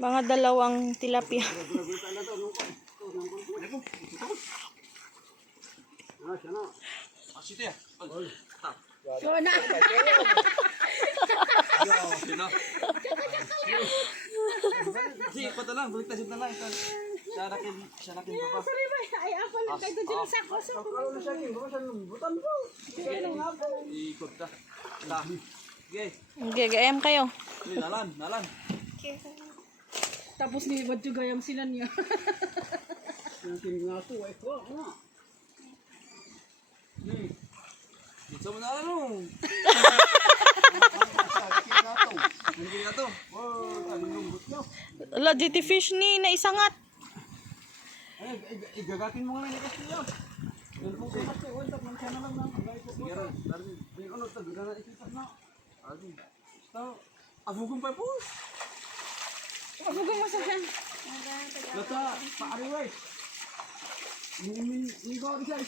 Mga dalawang tilapia. Sige, pata lang, balik tayo na lang. Siya nakin pa pa. Ay, ako lang kayo dyan sa ako. Kalau na siya, kung saan lumbutan bro. Ikot ka. Sige. Gagayam kayo. Nalan. Tapos ni Badyo gayam sila niya. Yung tingato, ay ko. Dito mo na ano. Hindi na to. Oh, anong lumbot nyo? Ala, GT fish ni naisangat. Ay, igagatin mo nga na likas niyo. Yan po kayo. Sige rin. Yung ano, tagira na isipan na. Afugong pa po. Pagugong mo sa siya. Lata, paariway. Nigo, isa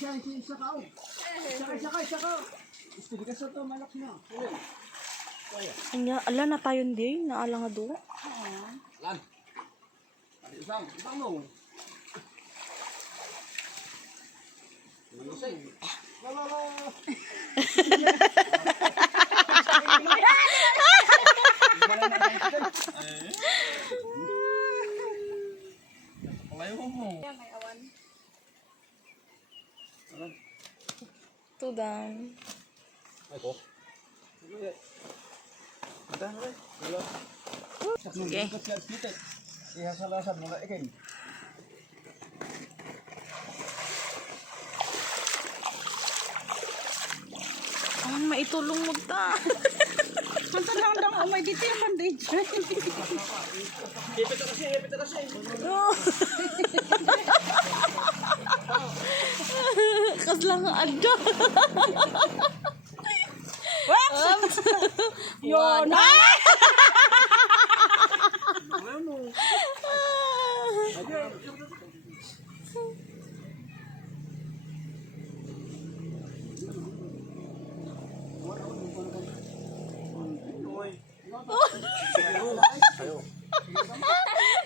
kao. Isa kao. Istili ka sa to, malak na. Anya, ala na tayo hindi. Naala nga doon. Lan. Isang mo. Malusay. Lala. Palayo mo. Tudan. Ay ko. Ada rin. Wala. Okay. Ihasalasan mo na ikin. Ang maitulong mo ta. Masa lang daw umay dito yung manday dyan. Hipit na kasi. Kas lang ang adyo. Yun na!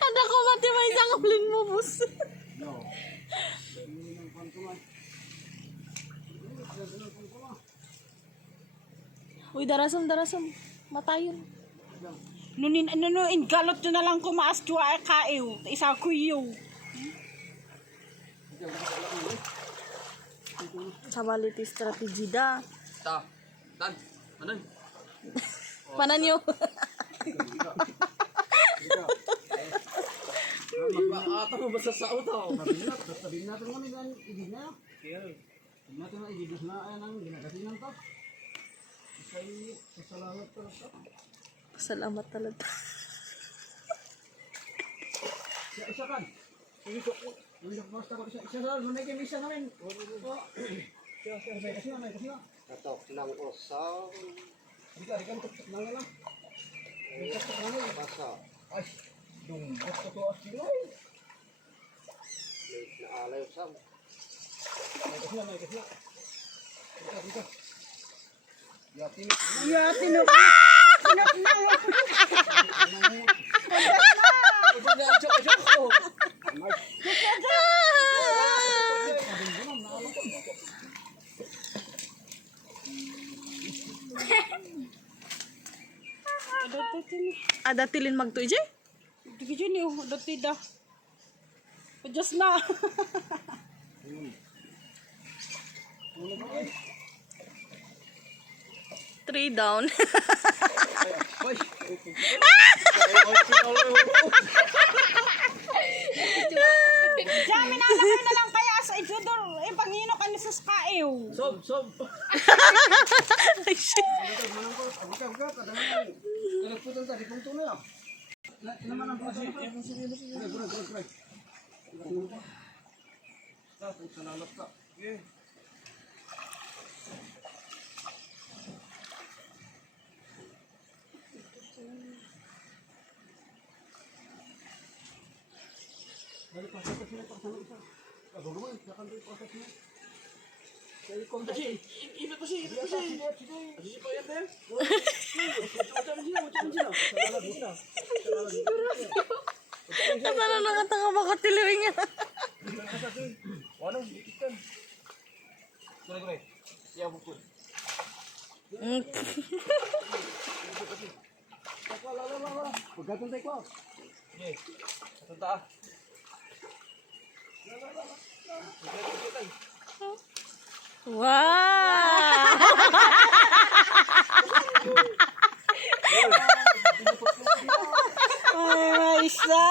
Ada ko mati may isang ulin mo, bus. Uy, darasam. Matayon. Nunin, ingalot nyo na lang kumaas kyo ay kaiw. Isa ko yung. Sabaliti strategi da. Dan. Manan. Pananyo. Ata mo basta sa auto. Sabihin natin kami na igid na. Sabihin natin na igid na ang ginagasinan to. Kasi salamat to. Salamat talaga. Isa kan. Sige ko. Nung basta ko isa sa lunay kami isa namin. Kasi na. Katok lang usaw, Dika nang lang. basa, Ay, dumbot ko to asilay. na alay usam. Kasi na. Dika. Yatin. Yatin o. Ada tilin magtuj eh? Digi dyan yung dati da. Just na. Three down. Diyan, minalakay na lang kaya sa ijudor. Eh, pangino ka ni sa skaiw. Sob. Ay, shit. Agak. Kalau putar tadi puntung ya. Naman ang kasi. Gure. Tapos salamat ka. Okay. Dali pasok ka sila pasok isa. Bago mo, sakan dito pasok mo. Kay kong tadi. Ibig pa siya, ibig pa siya. Sige pa yan din. Kasala nakatanga baka tiliwin niya. Ano, ikikan. Kore. Ya bukul. Pagkatong tayo ko. Okay. Katunta. Wow! Ay, may isa.